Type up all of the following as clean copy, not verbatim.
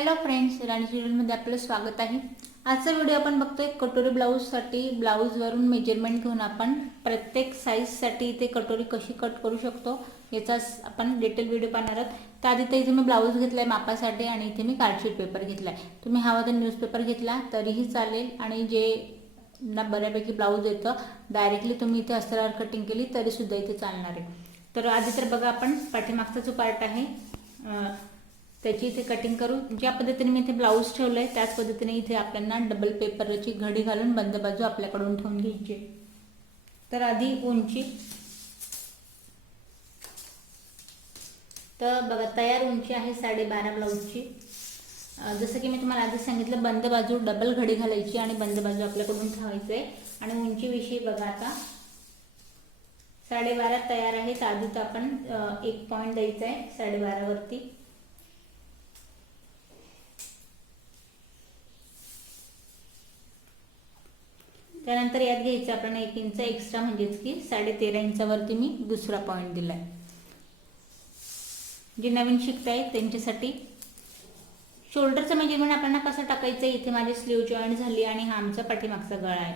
Hello friends, राणी मध्ये आपलं स्वागत आहे। आजचा व्हिडिओ आपण बघतोय कटोरी ब्लाऊजसाठी। ब्लाऊजवरून मेजरमेंट घेऊन आपण प्रत्येक साईजसाठी इथे कटोरी कशी कट करू शकतो याचा आपण डिटेल व्हिडिओ पाहणार आहोत। त्याआधी इथे मी ब्लाऊज घेतलाय मापासाठी आणि इथे मी कार्डशीट पेपर घेतलाय। तुम्ही हवा तर न्यूजपेपर घेतला तरीही चालेल आणि जे ना बऱ्यापैकी ब्लाऊज येतं डायरेक्टली तुम्ही इथे अस्त्रावर कटिंग केली तरी सुद्धा इथे चालणार आहे। तर आधी तर बघा आपण पाठीमागचा जो पार्ट आहे त्याची इथे कटिंग करू। ज्या पद्धतीने मी इथे ब्लाऊज ठेवलंय त्याच पद्धतीने इथे आपल्याला डबल पेपरची घडी घालून बंद बाजू आपल्याकडून ठेवून घ्यायची। तर आधी उंची, तर बघा तयार उंची आहे 12.5 ब्लाऊजची। जसं की मी तुम्हाला आधी सांगितलं बंद बाजू डबल घडी घालायची आणि बंद बाजू आपल्याकडून ठेवायचं आहे। आणि उंचीविषयी बघा आता 12.5 तयार आहे, तर आधी तर आपण 1 पॉईंट द्यायचा आहे 12.5 वरती। त्यानंतर यात घ्यायचं आपण 1 इंच एक्स्ट्रा, म्हणजेच की 13.5 इंचावरती मी दुसरा पॉईंट दिलाय। जे नवीन शिकताय त्यांच्यासाठी शोल्डरचं मेजरमेंट आपल्याला कसं टाकायचं, इथे माझी स्लीव जॉईंट झाली आणि हा आमचा पाठीमागचा गळा आहे।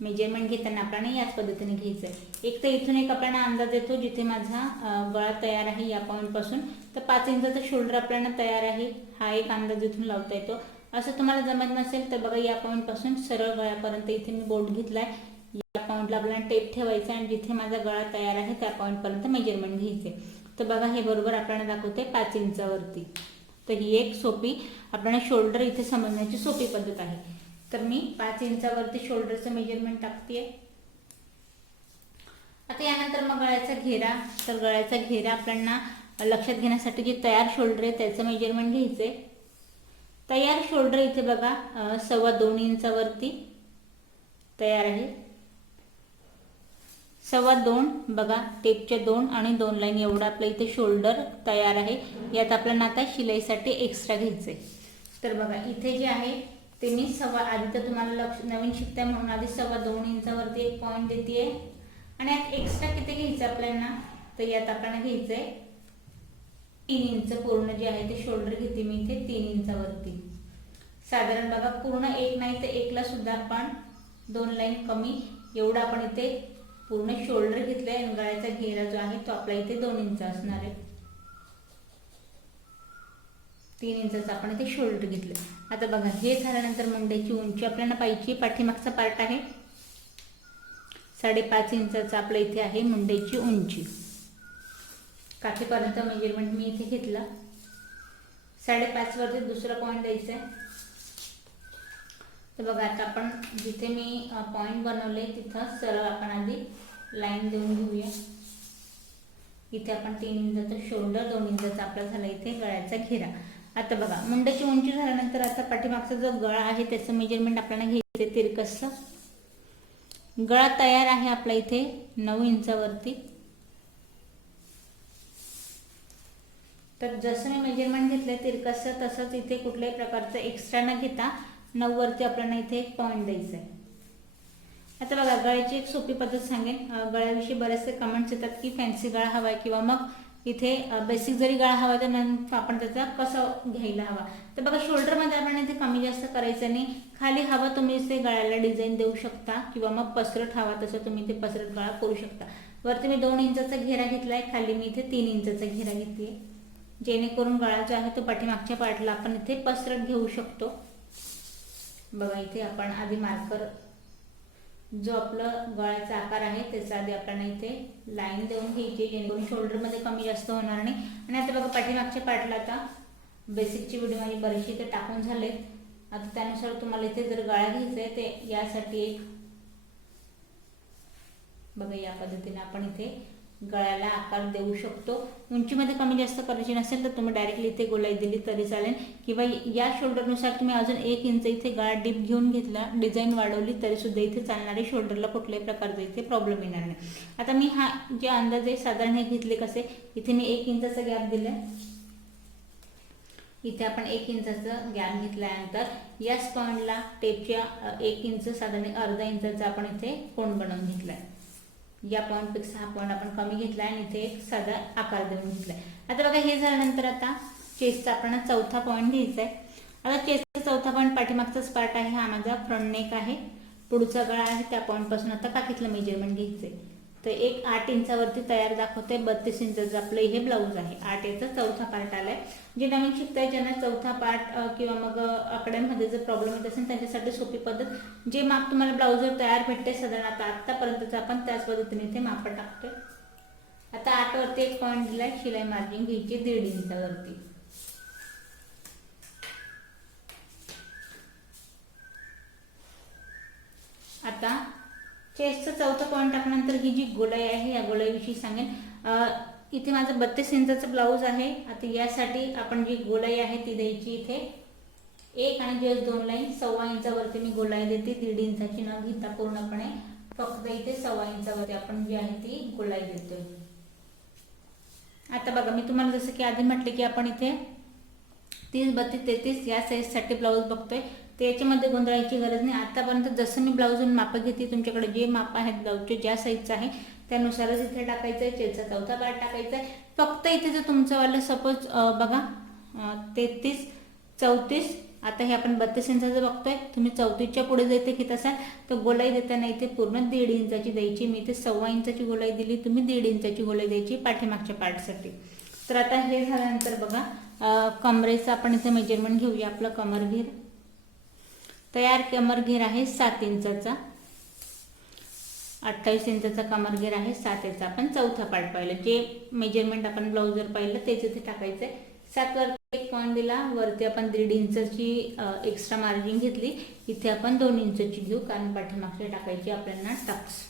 मेजरमेंट घेताना आपल्याला याच पद्धतीने घ्यायचं आहे। एक तर इथून एक आपल्याला अंदाज येतो जिथे माझा गळा तयार आहे या पॉईंट पासून, तर 5 इंचाचा शोल्डर आपल्याला तयार आहे हा एक अंदाज इथून लावता येतो। असं तुम्हाला जमत नसेल तर बघा या पॉईंट पासून सरळ गळ्यापर्यंत इथे मी बोट घेतलाय। या पॉईंटला आपल्याला टेप ठेवायचा आणि जिथे माझा गळा तयार आहे त्या पॉईंट पर्यंत मेजरमेंट घ्यायचे। तर बघा हे बरोबर आपल्याला दाखवते 5 इंचावरती। तर ही एक सोपी आपल्याला शोल्डर इथे समजण्याची सोपी पद्धत आहे। तर मी 5 इंचावरती शोल्डरचं मेजरमेंट टाकतेय। आता यानंतर मग गळ्याचा घेरा, तर गळ्याचा घेरा आपल्याला लक्षात घेण्यासाठी जे तयार शोल्डर आहे त्याचं मेजरमेंट घ्यायचंय। तयार शोल्डर इथे बघा 2.25 इंचावरती तयार आहे। 2.25 बघा टेपच्या 2 आणि 2 लाईन एवढं आपलं इथे शोल्डर तयार आहे। यात आपल्याला आता शिलाईसाठी एक्स्ट्रा घ्यायचंय। तर बघा इथे जे आहे ते मी आधी तर तुम्हाला नवीन शिकताय म्हणून आधी 2.25 इंचावरती एक पॉईंट देते आणि यात एक्स्ट्रा किती घ्यायचं आपल्याला, तर यात आपल्याला घ्यायचंय 3 इंच। पूर्ण जे आहे ते शोल्डर घेते मी इथे 3 इंचावरती। साधारण बघा पूर्ण 1 नाही तर 1 ला सुद्धा आपण 2 लाईन कमी एवढा आपण इथे पूर्ण शोल्डर घेतलंय। आणि गळ्याचा घेरा जो आहे तो आपला इथे 2 इंच असणार आहे। 3 इंचाचा आपण इथे शोल्डर घेतलंय। आता बघा हे झाल्यानंतर मंड्याची उंची आपल्याला पाहिजे। पाठीमागचा पार्ट आहे 5.5 इंचाचा आपल्या इथे आहे मुंड्याची उंची। काठीपर्यंत मेजरमेंट मी इथे घेतला। 5.5 वरती दुसरा पॉईंट द्यायचा आहे। तर बघा आता आपण जिथे मी पॉईंट बनवले तिथं सरळ आपण आधी लाईन देऊन घेऊया। इथे आपण 3 इंचाचा शोल्डर, 2 इंचाचा आपला झाला इथे गळ्याचा घेरा। आता बघा मुंड्याची उंची झाल्यानंतर आता पाठीमागचा जो गळा आहे त्याचं मेजरमेंट आपल्याला घ्यायचं तिरकसचं। गळा तयार आहे आपला इथे 9 इंचावरती। तर जसं मी मेजरमेंट घेतलंय तिरकसचं तसंच इथे कुठल्याही प्रकारचं एक्स्ट्रा न घेता 9 वरती आपल्याला इथे एक पॉईंट द्यायचा आहे। आता बघा गळ्याची एक सोपी पद्धत सांगेन। गळ्याविषयी बरेचसे कमेंट्स येतात की फॅन्सी गळा हवाय किंवा मग इथे बेसिक जरी गळा हवा तर आपण त्याचा कसं घ्यायला हवा। तर बघा शोल्डरमध्ये आपण इथे कमी जास्त करायचं नाही। खाली हवा तुम्ही इथे गळ्याला डिझाईन देऊ शकता किंवा मग पसरट हवा तसं तुम्ही इथे पसरट गळा करू शकता। वरती मी 2 इंचाचा घेरा घेतलाय, खाली मी इथे 3 इंचाचा घेरा घेतलीय, जेणेकरून गळा जो आहे तो पाठीमागच्या पार्टला आपण इथे पसरट घेऊ शकतो। बघा इथे आपण आधी मार्कर जो आपला गळ्याचा आकार आहे त्याचा आधी आपल्याला इथे लाईन देऊन घ्यायची जेणेकरून शोल्डरमध्ये कमी जास्त होणार नाही। आणि आता बघा पाठीमागच्या पार्टला आता बेसिकची व्हिडिओ माझी बरीचशी इथे टाकून झालेत। आता त्यानुसार तुम्हाला इथे जर गळा घ्यायचा आहे ते यासाठी एक बघा या पद्धतीने आपण इथे गळ्याला आकार देऊ शकतो। उंचीमध्ये कमी जास्त करायची नसेल तर तुम्ही डायरेक्टली इथे गोलाई दिली तरी चालेल किंवा या शोल्डरनुसार तुम्ही अजून 1 इंच इथे गळा डीप घेऊन घेतला, डिझाईन वाढवली तरी सुद्धा इथे चालणार आहे। शोल्डरला कुठल्याही प्रकारचा इथे प्रॉब्लेम येणार नाही। आता मी हा जे अंदाजे साधारण हे घेतले कसे, इथे मी 1 इंचाचा गॅप दिलाय, इथे आपण 1 इंचाचा गॅप घेतल्यानंतर याच पॉईंटला टेपच्या 1 इंच साधारण अर्धा इंचाचा आपण इथे कोन बनवून घेतलाय। या पॉईंट पेक्षा हा पॉईंट आपण कमी घेतलाय आणि इथे एक साधा आकार देऊन घेतलाय। आता बघा हे झाल्यानंतर आता चेस्टचा आपल्याला चौथा पॉईंट घ्यायचा आहे। आता चेस्टचा चौथा पॉईंट पाठीमागचाच पार्ट आहे, हा माझा फ्रंट नेक आहे, पुढचा गळा आहे, त्या पॉईंटपासून आता पाठीतलं मेजरमेंट घ्यायचंय. तर एक 8 इंचावरती तयार दाखवते, 32 इंचाचं आपलं हे ब्लाऊज आहे. 8 याचा चौथा पार्ट आलाय. जे नवीन शिकताय ज्यांना चौथा पार्ट किंवा मग आकड्यांमध्ये जर प्रॉब्लेम येत असेल त्यांच्यासाठी सोपी पद्धत, जे माप तुम्हाला ब्लाऊजवर तयार भेटते साधारण आता आतापर्यंतचं आपण त्याच पद्धतीने इथे माप टाकतोय. आता 8 वरती एक पॉईंट दिलाय, शिलाई मार्जिन घ्यायची 1.5 इंचावरती. आता चेस्टचा चौथा पॉईंट टाकल्यानंतर ही जी गोलाई आहे या गोलाईविषयी सांगेन. इथे माझं 32 इंचाचं ब्लाऊज आहे. आता यासाठी आपण जी गोलाई आहे ती द्यायची इथे 1 आणि जस्ट 2 लाईन 1.25 इंचावरती मी गोलाई देते, 1.5 इंचाची न घेता पूर्णपणे फक्त इथे 1.25 इंचावरती आपण जी आहे ती गोलाई देतोय. आता बघा, मी तुम्हाला जसं की आधी म्हटले की आपण इथे 30, 32, 33 या साईजसाठी ब्लाऊज बघतोय, तर याच्यामध्ये गोंधळायची गरज नाही. आतापर्यंत जसं मी ब्लाऊजून माप घेते, तुमच्याकडे जे माप आहेत ब्लाऊजचे ज्या साईजचं आहे त्यानुसारच इथे टाकायचं आहे. चेस्टचा चौथा पार्ट टाकायचा आहे. फक्त इथे जर तुमचं वाला सपोज बघा 33, 34, आता हे आपण 32 इंचाचं बघतोय, तुम्ही 34च्या पुढे जर इथे घेत असाल तर गोलाई देताना इथे पूर्ण 1.5 इंचाची द्यायची. मी इथे 1.25 इंचाची गोलाई दिली, तुम्ही 1.5 इंचाची गोलाई द्यायची पाठीमागच्या पार्टसाठी. तर आता हे झाल्यानंतर बघा कमरेचं आपण इथे मेजरमेंट घेऊया. आपलं कमरघेर तयार कमरघेर आहे 7 इंचाचा, 28 इंचाचा कमरघेर आहे, 7 याचा आपण चौथा पार्ट पाहिलं. जे मेजरमेंट आपण ब्लाऊजवर पाहिलं तेच इथे टाकायचंय. 7 वरती एक पॉईंट दिला, वरती आपण 1.5 इंचाची एक्स्ट्रा मार्जिन घेतली, इथे आपण 2 इंचाची घेऊ कारण पाठीमागचे टाकायची आपल्याला टक्स.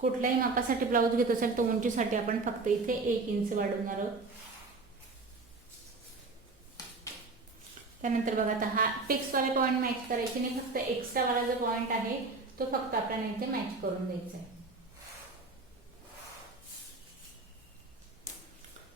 कुठल्याही मापासाठी ब्लाऊज घेत असेल तर उंचीसाठी आपण फक्त इथे 1 इंच वाढवणार आहोत. त्यानंतर बघा, आता हा फिक्स वाले पॉईंट मॅच करायचे नाही, फक्त एक्स्ट्रा वाला जो पॉईंट आहे तो फक्त आपल्याला इथे मॅच करून द्यायचा आहे.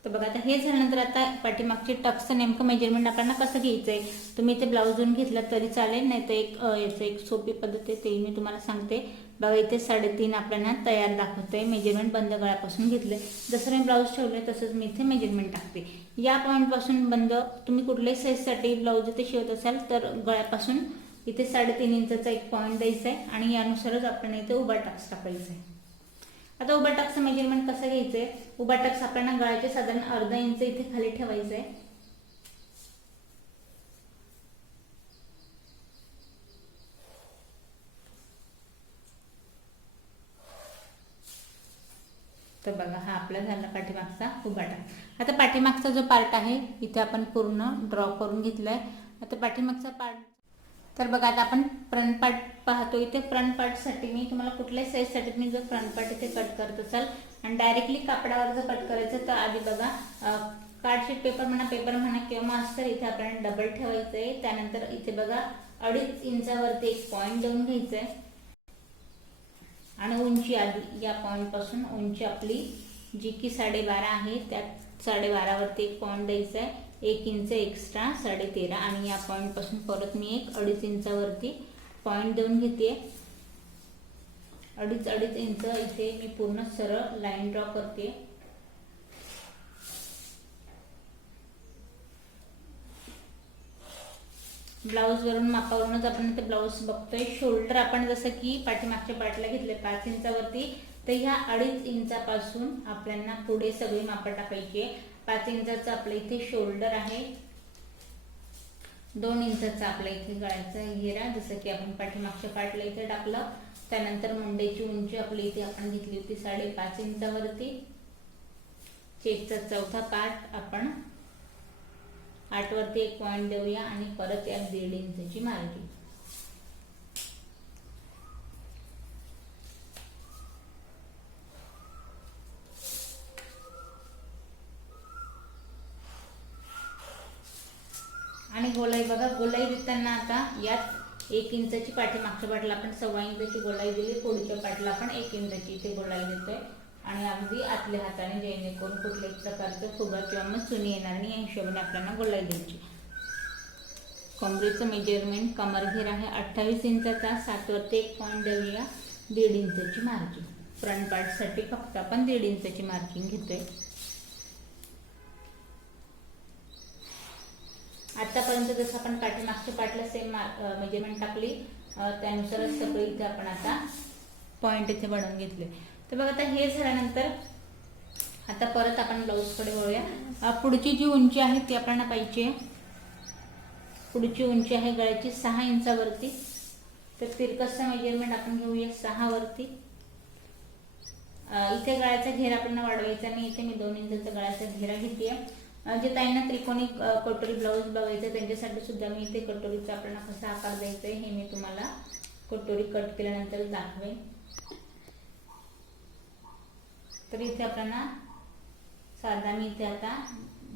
तर बघा, आता हे झाल्यानंतर आता पाठीमागचे टक्सचं नेमकं मेजरमेंट आपल्याला कसं घ्यायचं आहे. तुम्ही इथे ब्लाऊजून घेतलं तरी चालेल, नाही तर याचं एक सोपी पद्धत आहे ते मी तुम्हाला सांगते. बघा, इथे 3.5 आपल्याला तयार दाखवतंय, मेजरमेंट बंद गळ्यापासून घेतलंय. जसं मी ब्लाऊज ठेवलंय तसंच मी इथे मेजरमेंट टाकते. या पॉईंटपासून बंद, तुम्ही कुठल्याही साईजसाठी ब्लाऊज इथे शिवत असाल तर गळ्यापासून इथे 3.5 इंचाचा एक पॉईंट द्यायचा आहे आणि यानुसारच आपल्याला इथे उभा टक्स टाकायचा आहे. आता उभा टक्सचं मेजरमेंट कसं घ्यायचंय. उभा टक्स आपल्याला गळ्याचे साधारण अर्धा इंच इथे खाली ठेवायचं आहे. तर बघा, हा आपला झाला पाठीमागचा उभा टक्स. आता पाठीमागचा जो पार्ट आहे इथे आपण पूर्ण ड्रॉ करून घेतलाय. आता पाठीमागचा पार्ट, तर बघा आता आपण फ्रंट पार्ट पाहतो. इथे फ्रंट पार्टसाठी मी तुम्हाला कुठल्याही साईजसाठी तुम्ही जर फ्रंट पार्ट इथे कट करत असाल आणि डायरेक्टली कापडावर जर कट करायचं तर आधी बघा कार्डशीट पेपर म्हणा किंवा मास्तर इथे आपल्याला डबल ठेवायचं आहे. त्यानंतर इथे बघा 2.5 इंचावरती एक पॉईंट देऊन घ्यायचं आहे आणि उंची आधी या पॉईंटपासून उंची आपली जी की 12.5 आहे त्या 12.5 वरती एक पॉईंट द्यायचा आहे, 1 इंच एक्स्ट्रा 13.5 आणि या पॉईंटपासून परत मी एक 2.5 इंचावरती पॉईंट देऊन घेते. 2.5 इंच इथे मी पूर्ण सरळ लाईन ड्रॉ करते. ब्लाऊज वरून मापावरूनच आपण ते ब्लाऊज बघतोय. शोल्डर आपण जसं की पाठीमागच्या पार्टला घेतले 5 इंचावरती, तर ह्या 2.5 इंचापासून आपल्याला पुढे सगळी मापं टाकायची आहे. 5 इंचाचा आपल्या इथे शोल्डर आहे, 2 इंचाचा आपल्या इथे गळ्याचा घेरा जसं की आपण पाठीमागच्या पार्टला इथे टाकलं. त्यानंतर मुंडेची उंची आपली इथे आपण घेतली होती 5.5 इंचावरती. चेस्टचा चौथा पार्ट आपण 8 वरती एक पॉईंट देऊया आणि परत या 1.5 इंचाची मार्जिन. आणि गोलाई बघा, गोलाई देताना आता यात 1 इंचाची पाठीमागच्या पाटला आपण 1.25 इंचाची गोलाई दिली, पुढच्या पाटला आपण 1 इंचाची इथे गोलाई देतोय आणि अगदी आतल्या हाताने जेणेकरून कुठल्याही प्रकारचं फुगा किंवा मग चुनी येणार नाही या हिशोबाने आपल्याला गोलाई द्यायची. कमरेचं मेजरमेंट कमरघेर आहे 28 इंचाचा, 7 वरती एक पॉईंट देऊया, 1.5 इंचाची मार्जिन. फ्रंट पार्टसाठी फक्त आपण 1.5 इंचाची मार्किंग घेतोय. आतापर्यंत जसं आपण पाठीमागच्या पार्टला सेम मेजरमेंट टाकली त्यानुसारच सगळं इथे आपण आता पॉइंट इथे बनवून घेतले. तर बघा आता हे झाल्यानंतर आता परत आपण ब्लाऊजकडे वळूया. पुढची जी उंची आहे ती आपल्याला पाहिजे. पुढची उंची आहे गळ्याची 6 इंचावरती. तर तिरकसचं मेजरमेंट आपण घेऊया 6 वरती. इथे गळ्याचा घेरा आपल्याला वाढवायचा नाही. इथे मी 2 इंचाचा गळ्याचा घेरा घेते. जे ताईंना त्रिकोणी कटोरी ब्लाऊज बघायचं त्यांच्यासाठी सुद्धा मी इथे कटोरीचा आपल्याला कसा आकार द्यायचा आहे हे मी तुम्हाला कटोरी कट केल्यानंतर दाखवेन. तर इथे आपल्याला साधा मी इथे आता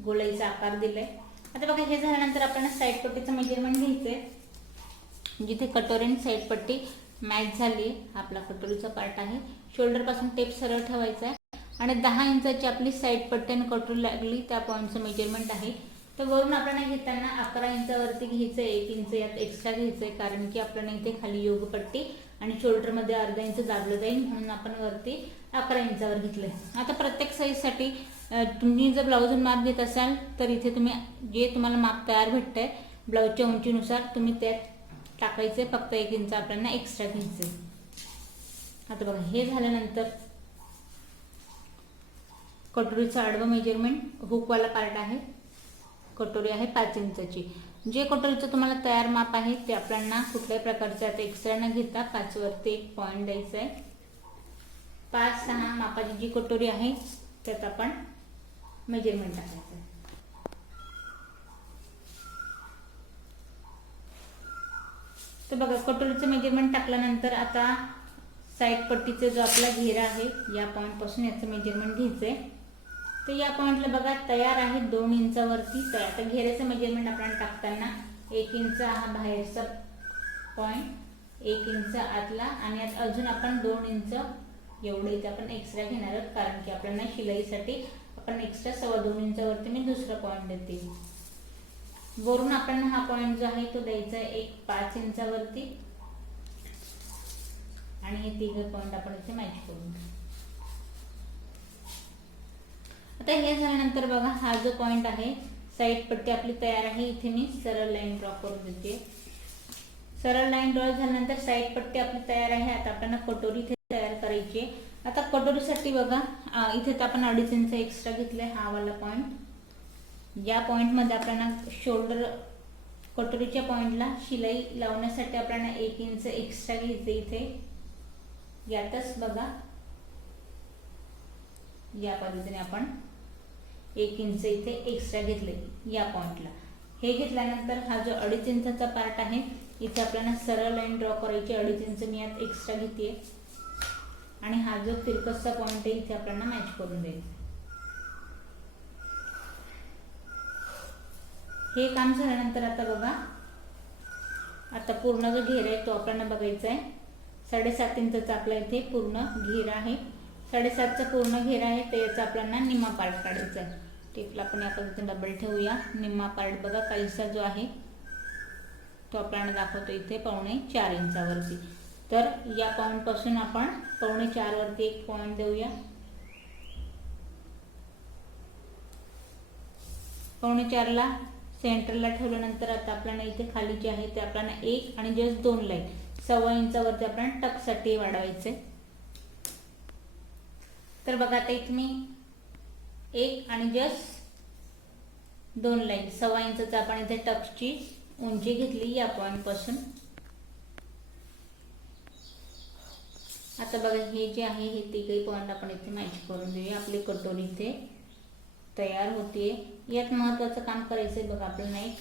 गोलाईचा आकार दिलाय. आता बघा हे झाल्यानंतर आपल्याला साईड पट्टीचं मेजरमेंट घ्यायचंय. जिथे कटोरी आणि साईड पट्टी मॅच झाली आपला कटोरीचा पार्ट आहे. शोल्डर पासून टेप सरळ ठेवायचा आहे आणि 10 इंचाची आपली साईड पट्टी आणि कटोरी लागली त्या पॉईंटचं मेजरमेंट आहे. तर वरून आपल्याला घेताना 11 इंचावरती घ्यायचं आहे. 1 इंच यात एक्स्ट्रा घ्यायचं आहे कारण की आपल्याला इथे खाली योगपट्टी आणि शोल्डरमध्ये अर्धा इंच दाबलं जाईल म्हणून आपण वरती 11 इंचावर घेतलंय. आता प्रत्येक साईजसाठी तुम्ही जर ब्लाऊजून माप घेत असाल तर इथे तुम्ही जे तुम्हाला माप तयार भेटतंय ब्लाऊजच्या उंचीनुसार तुम्ही त्यात टाकायचे. फक्त 1 इंच आपल्याला एक्स्ट्रा घ्यायचे. आता बघा हे झाल्यानंतर कटोरीचं आडवं मेजरमेंट हुकवाला पार्ट आहे. कटोरी आहे 5 इंचाची. जे कटोरीचं तुम्हाला तयार माप आहे ते आपल्याला कुठल्याही प्रकारचे आता एक्स्ट्रा न घेता 5 वरती एक पॉईंट द्यायचा आहे. 5-6 मापाची जी कटोरी आहे त्यात आपण मेजरमेंट टाकायचं. तर बघा कटोरीचं मेजरमेंट टाकल्यानंतर आता साईड पट्टीचा जो आपला घेरा आहे या पॉईंट पासून याचं मेजरमेंट घ्यायचंय. तर या पॉईंटला बघा तयार आहे 2 इंचावरती. तर आता घेऱ्याचं मेजरमेंट आपल्याला टाकताना 1 इंच हा बाहेरचा पॉईंट, 1 इंच आतला आणि यात अजून आपण 2 इंच एवढे इथे आपण एक्स्ट्रा घेणार आहोत कारण की आपल्याला शिलाईसाठी आपण एक्स्ट्रा 2.25 इंचावरती मी दुसरा पॉईंट देते. वरून आपल्याला हा पॉईंट जो आहे तो द्यायचा आहे 5 इंचावरती आणि हे तिघे पॉईंट आपण इथे मॅच करून. आता हे झाल्यानंतर बघा हा जो पॉईंट आहे साईड पट्टी आपली तयार आहे. इथे मी सरळ लाईन ड्रॉ करून देते. सरळ लाईन ड्रॉ झाल्यानंतर साईड पट्टी आपली तयार आहे. आता आपल्याला कटोरी इथे तयार करायची आहे. आता कटोरीसाठी बघा इथे तर आपण 2.5 इंच एक्स्ट्रा घेतलाय हा वाला पॉईंट. या पॉईंटमध्ये आपल्याला शोल्डर कटोरीच्या पॉईंटला शिलाई लावण्यासाठी आपल्याला 1 इंच एक्स्ट्रा घ्यायचं. इथे यातच बघा या पद्धतीने आपण 1 इंच इथे एक्स्ट्रा घेतले या पॉइंटला. हे घेतल्यानंतर हा जो 2.5 इंचाचा पार्ट आहे इथे आपल्याला सरळ लाईन ड्रॉ करायची. 2.5 इंच मी यात एक्स्ट्रा घेते आणि हा जो तिरकसचा पॉइंट आहे इथे आपल्याला मॅच करून द्यायचा. हे काम झाल्यानंतर आता बघा आता पूर्ण जो घेरा आहे तो आपल्याला बघायचा आहे. 7.5 इंचाचा आपला इथे पूर्ण घेरा आहे. 7.5चा पूर्ण घेरा आहे त्याचा आपल्याला निम्मा पार्ट काढायचा आहे. टेपला आपण या पद्धतीने डबल ठेवूया. निम्मा पार्ट बघा काहीसा जो आहे तो आपल्याला दाखवतो इथे 4.25 इंचावरती. तर या पॉइंट पासून आपण 4.25 वरती एक पॉइंट देऊया. 4.25 ला सेंटरला ठेवल्यानंतर आता आपल्याला इथे खाली जे आहे ते आपल्याला 1 आणि जस्ट 2 लाईन 1.25 इंचावरती आपल्याला टक्ससाठी वाढवायचे. तर बघा आता इथे मी 1 आणि जस्ट 2 लाईन 1.25 इंचाचा आपण इथे टक्सची उंची घेतली या पॉइंट पासून. आता बघा हे जे आहे हे तिघही पॉइंट आपण इथे मॅच करून देऊया. आपली कटोरी इथे तयार होते. यात महत्त्वाचं काम करायचंय बघा आपल्याला एक.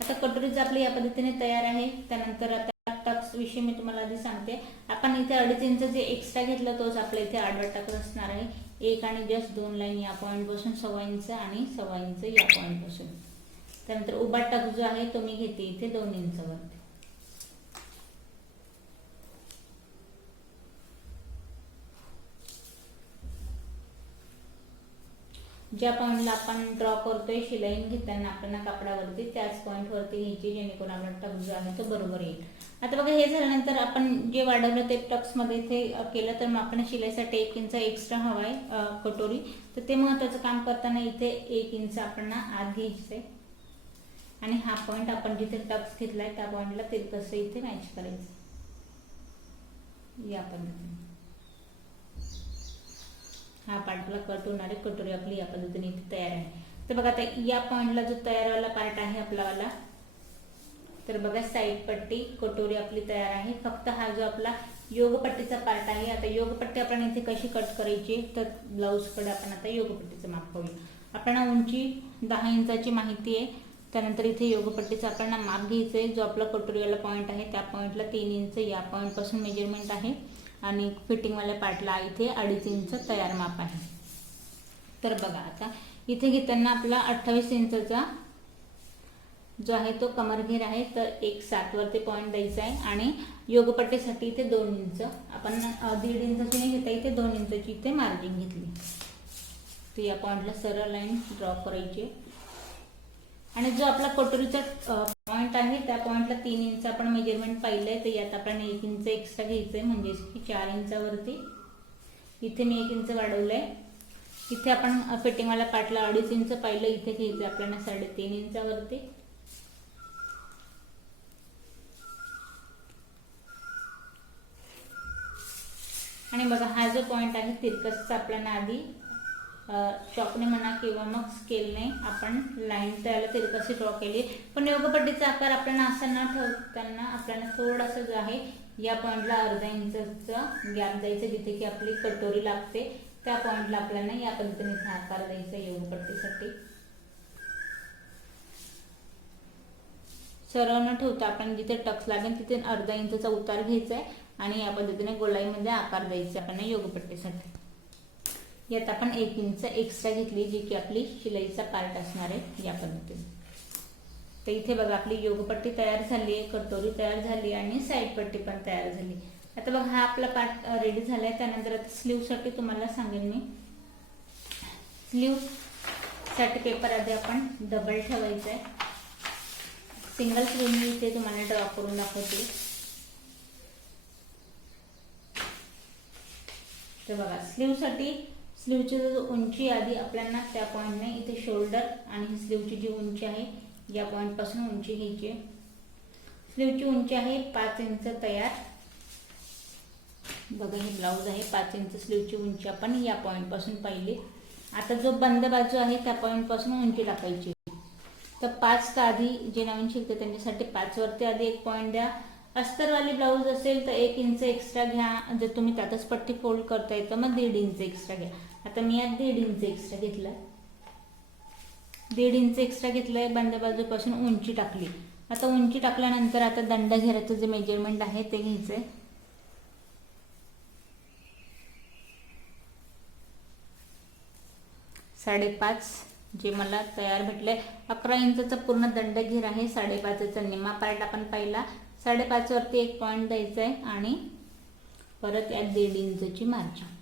आता कटोरीच आपली या पद्धतीने तयार आहे. त्यानंतर आता टक्स विषयी मी तुम्हाला आधी सांगते. आपण इथे 2.5 इंच जे एक्स्ट्रा घेतलं तोच आपल्या इथे आडवा टक्स असणार आहे. 1 आणि जस्ट 2 लाईन या पॉइंट पासून 1.25 इंच आणि 1.25 इंच या पॉइंट पासून. त्यानंतर उभा टक्स जो आहे तो मी घेते इथे 2 इंचावरती. ज्या पॉईंटला आपण ड्रॉ करतोय शिलाई घेताना आपल्याला कापडावरती त्याच पॉईंटवरती घ्यायची, जेणेकरून आपला टक्स जो आहे तो बरोबर येईल. आता बघा हे झाल्यानंतर आपण जे वाढवलं ते टक्समध्ये इथे केलं, तर मग आपण शिलाईसाठी 1 इंच एक्स्ट्रा हवा आहे कटोरी. तर ते महत्त्वाचं काम करताना इथे 1 इंच आपण आत घ्यायचं आहे आणि हा पॉईंट आपण जिथे टक्स घेतलाय त्या पॉईंटला तिरकस इथे मॅच करायचं या पद्धतीने. हा पार्टला कट होणारी कटोरी आपली या पद्धतीने इथे तयार आहे. तर बघा आता या पॉईंटला जो तयारवाला पार्ट आहे आपलावाला, तर बघा साईड पट्टी कटोरी आपली तयार आहे. फक्त हा जो आपला योगपट्टीचा पार्ट आहे, आता योगपट्टी आपण इथे कशी कट करायची, तर ब्लाऊजकडे आपण आता योगपट्टीचं माप पाहूया. आपल्याला उंची 10 इंचाची माहिती आहे. त्यानंतर इथे योगपट्टीचं आपल्याला माप घ्यायचं आहे. जो आपला कटोरीवाला पॉईंट आहे त्या पॉईंटला 3 इंच या पॉईंटपासून मेजरमेंट आहे आणि फिटिंगवाल्या पार्टला इथे 2.5 इंच तयार माप आहे. तर बघा आता इथे घेताना आपला 28 इंचचा जो आहे तो कमर घेर आहे, तर 1.7 वरती पॉईंट द्यायचा आहे आणि योगपट्टीसाठी इथे 2 इंच आपण 1.5 इंचाची नाही घेता, इथे 2 इंचाची इथे मार्जिन घेतली. तर या पॉईंटला सरळ लाईन ड्रॉ करायची आणि जो आपला कटोरीचा पॉईंट आहे त्या पॉईंटला 3 इंच आपण मेजरमेंट पाहिलंय, तर यात आपण 1 इंच एक्स्ट्रा घ्यायचंय, म्हणजे की 4 इंचावरती इथे मी 1 इंच वाढवलंय. इथे आपण फिटिंगवाल्या पार्टला 2.5 इंच पाहिलं, इथे घ्यायचं आपल्याला 3.5 इंचावरती. आणि बघा हा जो पॉईंट आहे तिरकसचा आपल्याला आधी चॉकने म्हणा किंवा मग स्केलने आपण लाईन त्याला तिरकसी ड्रॉ केली. पण योगपट्टीचा आकार आपल्याला असा न ठेवताना आपल्याला थोडासा जो आहे या पॉईंटला 1/2 इंचचा गॅप द्यायचा, जिथे की आपली कटोरी लागते त्या पॉईंटला आपल्याला या पद्धतीने आकार द्यायचा योगपट्टीसाठी. सरळ न ठेवता आपण जिथे टक्स लागेल तिथे 1/2 इंचचा उतार घ्यायचा आहे आणि या पद्धतीने गोलाईमध्ये आकार द्यायचा आपण योगपट्टीसाठी. यात आपण 1 इंच एक्स्ट्रा घेतली, जी की आपली शिलाईचा पार्ट असणार आहे या पद्धतीने. तर इथे बघा आपली योगपट्टी तयार झाली आहे, कटोरी तयार झाली आणि साईड पट्टी पण तयार झाली. आता बघा हा आपला पार्ट रेडी झालाय. त्यानंतर आता स्लीवसाठी तुम्हाला सांगेन मी. स्लीवसाठी पेपर आधी आपण डबल ठेवायचा आहे. सिंगल स्लीव मी इथे तुम्हाला ड्रॉ करून दाखवते. तर बघा स्लीवची जो उंची आधी आपल्याला त्या पॉईंटने इथे शोल्डर आणि स्लीवची जी उंची आहे या पॉईंट पासून उंची घ्यायची. स्लीवची उंची आहे 5 इंच तयार. बघा हे ब्लाऊज आहे, 5 इंच स्लीवची उंची आपण या पॉईंट पासून पाहिली. आता जो बंद बाजू आहे त्या पॉईंट पासून उंची टाकायची. तर 5 चा आधी जे नवीन शिकते त्यांच्यासाठी 5 वरती आधी 1 पॉईंट द्या. अस्तरवाली ब्लाऊज असेल तर 1 इंच एक्स्ट्रा घ्या. जर तुम्ही त्यातच पट्टी फोल्ड करताय तर मग 1.5 इंच एक्स्ट्रा घ्या. आता मी यात 1.5 इंच एक्स्ट्रा घेतलाय. 1.5 इंच एक्स्ट्रा घेतलंय. बंद बाजूपासून उंची टाकली. आता उंची टाकल्यानंतर आता दंड घेराचं जे मेजरमेंट आहे ते घ्यायचंय. साडेपाच जे मला तयार भेटले. 11 इंचचा पूर्ण दंड घेर आहे. 5.5चा निम्मा पार्ट आपण पाहिला. 5.5 वरती 1 पॉईंट द्यायचा आहे आणि परत यात 1.5 इंचची मार्जिन.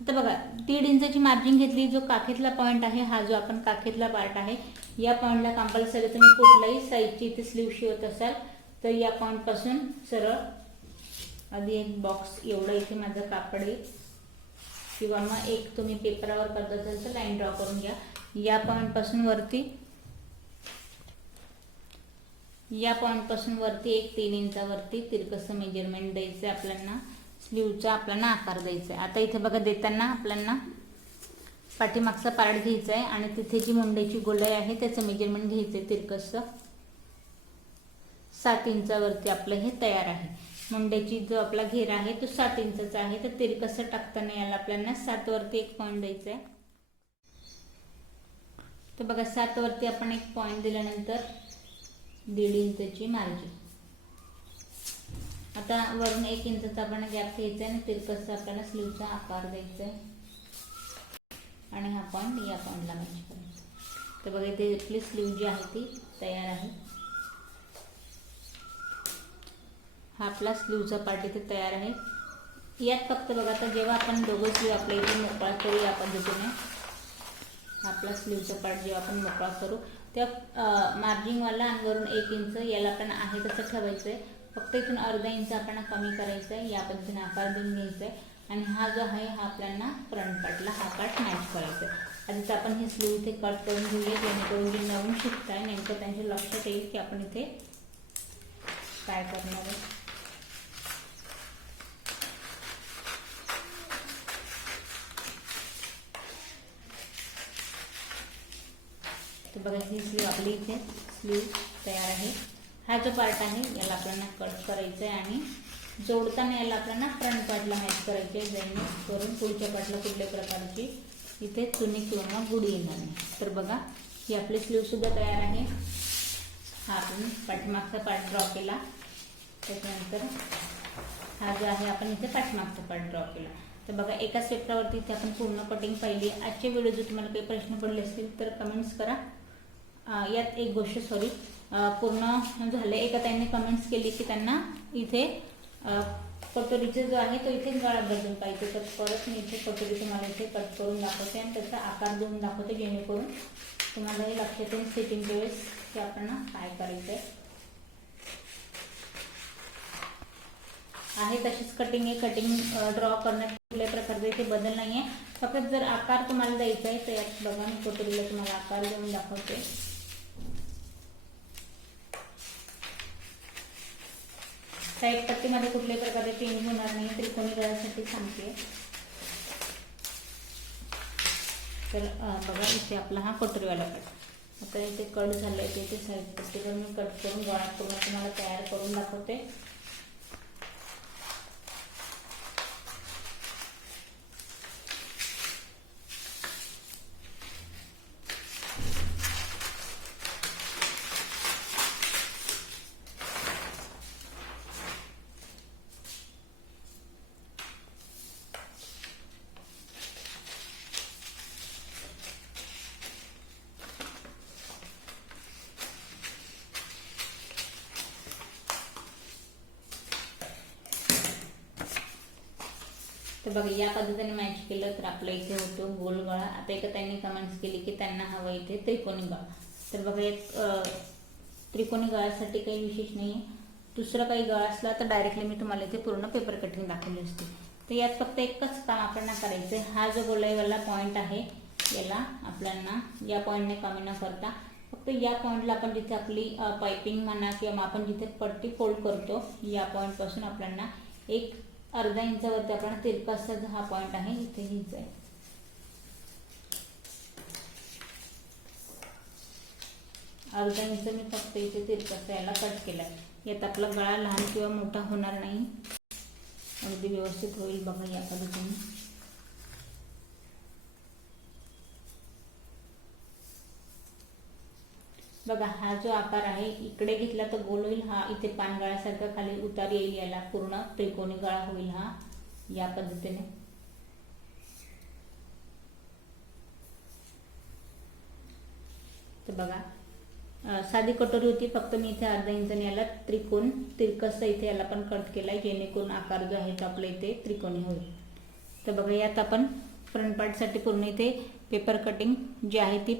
आता बघा 1.5 इंचची मार्जिन घेतली. जो काखेतला पॉईंट आहे, हा जो आपण काखेतला पार्ट आहे, या पॉईंटला कंपल्सरी तुम्ही कुठल्याही साईजची इथे स्लीव शिवत असाल तर या पॉईंट पासून सरळ आधी एक बॉक्स एवढं इथे माझं कापड आहे किंवा मग एक तुम्ही पेपरावर करत असाल तर लाईन ड्रॉ करून घ्या. या पॉईंट पासून वरती एक 3 इंचावरती तिरकसं मेजरमेंट द्यायचं आहे आपल्याला. स्लीवचा आपल्याला आकार द्यायचा आहे. आता इथे बघा देताना आपल्याला पाठीमागचा पार्ट घ्यायचा आहे आणि तिथे जी मुंड्याची गोलाई आहे त्याचं मेजरमेंट घ्यायचं आहे तिरकसं. 7 इंचावरती आपलं हे तयार आहे. मुंड्याची जो आपला घेर आहे तो 7 इंचाचा आहे. तर तिरकसं टाकताना याला आपल्याला 7 वरती 1 पॉईंट द्यायचा आहे. तर बघा 7 वरती आपण 1 पॉईंट दिल्यानंतर 1.5 इंचची मार्जिन. आता वरून 1 इंचचा आपण गॅप घ्यायचा आहे आणि तिरकसं आपल्याला स्लीवचा आकार द्यायचा आहे आणि हा पॉईंट या पॉईंटला मॅच करायचा. तर बघा इथे आपली स्लीव जी आहे ती तयार आहे. हा आपला स्लीवचा पार्ट इथे तयार आहे. यात फक्त बघा आता जेव्हा आपण दोघं स्लीव आपल्या इथे मोकळा करू या पद्धतीने आपला स्लीवचा पार्ट जेव्हा आपण मोकळा करू तेव्हा मार्जिंगवाला आणि वरून 1 इंच याला आपण आहे तसं ठेवायचं आहे. फक्त इथून अर्धा इंच आपण कमी करायचं आहे. या पद्धतीने आकार देऊन घ्यायचा आहे आणि हा जो आहे हा आपल्याला फ्रंट पार्टला हा पार्ट मॅच करायचा आहे. आधीच आपण ही स्लीव इथे कट करून घेऊया, जेणेकरून जे नवीन शिकताय नेमकं त्यांच्या लक्षात येईल की आपण इथे काय करणार आहे. तर बघा ही स्लीव आपली इथे स्लीव तयार आहे. हा जो पार्ट आहे याला आपल्याला कट करायचा आहे आणि जोडताना याला आपल्याला फ्रंट पार्टला मॅच करायचे आहे, जेणेकरून पुढच्या पार्टला कुठल्या प्रकारची इथे चुनी किंवा गुढी येणार नाही. तर बघा ही आपली स्लीव सुद्धा तयार आहे. हा आपण पाठीमागचा पार्ट ड्रॉ केला, त्याच्यानंतर हा जो आहे आपण इथे पाठीमागचा पार्ट ड्रॉ केला. तर बघा एका स्टेपवरती इथे आपण पूर्ण कटिंग पाहिली. आजचे व्हिडिओ जर तुम्हाला काही प्रश्न पडले असतील तर कमेंट्स करा. यात एक गोष्ट पूर्ण झाले. एका ताईंनी कमेंट्स केली की त्यांना इथे कटोरीचा जो आहे तो इथे गळा बदलून पाहिजे. तर परत मी इथे कटोरी तुम्हाला इथे कट करून दाखवते आणि त्याचा आकार देऊन दाखवते, जेणेकरून तुम्हाला हे लक्षात येईल फिटिंगच्या वेळेस की आपल्याला काय करायचं आहे. तशीच कटिंग आहे. कटिंग ड्रॉ करण्यात कुठल्या प्रकारचे इथे बदल नाही आहे. फक्त जर आकार तुम्हाला द्यायचा आहे तर यात बघा मी कटोरीला तुम्हाला आकार देऊन दाखवते. साईड पट्टीमध्ये कुठल्याही प्रकारे चेंज होणार नाही. त्रिकोणी गळ्यासाठी सांगते. तर बघा इथे आपला हा कटोरीवाला कट आता इथे कट झालं आहे. इथे साईड पट्टीवर मी कट करून गळा पूर्ण तुम्हाला तयार करून दाखवते. तर बघा या पद्धतीने मॅच केलं तर आपलं इथे होतो गोल गळा. आता एका त्यांनी कमेंट्स केली की त्यांना हवं इथे त्रिकोणी गळा. तर बघा एक त्रिकोणी गळ्यासाठी काही विशेष नाही आहे. दुसरा काही गळा असला तर डायरेक्टली मी तुम्हाला इथे पूर्ण पेपर कटिंग दाखवली असते. तर यात फक्त एकच काम आपल्याला करायचं आहे. हा जो गोलाईवाला पॉईंट आहे याला आपल्याला या पॉईंटने कमी न करता फक्त या पॉईंटला आपण जिथे आपली पाइपिंग म्हणा किंवा आपण जिथे पट्टी फोल्ड करतो या पॉईंटपासून आपल्याला एक अर्धा इंचावरती आपण तिरकासा जो हा पॉईंट आहे इथे घ्यायचा आहे. अर्धा इंच मी फक्त इथे तिरकासा याला कट केला. यात आपला गळा लहान किंवा मोठा होणार नाही, अगदी व्यवस्थित होईल. बघा या पद्धतीने बघा हा जो आकार आहे इकडे घेतला तर गोल होईल. हा इथे पानगळ्यासारखा खाली उतार येईल. याला पूर्ण त्रिकोणी गळा होईल हा या पद्धतीने. तर बघा साधी कटोरी होती, फक्त मी इथे अर्धा इंचाने याला त्रिकोण तिरकस इथे याला पण कट केलाय, जेणेकरून आकार जो आहे तो आपल्या इथे त्रिकोणी होईल. तर बघा यात आपण फ्रंट पार्टसाठी पूर्ण इथे पेपर कटिंग जी आहे ती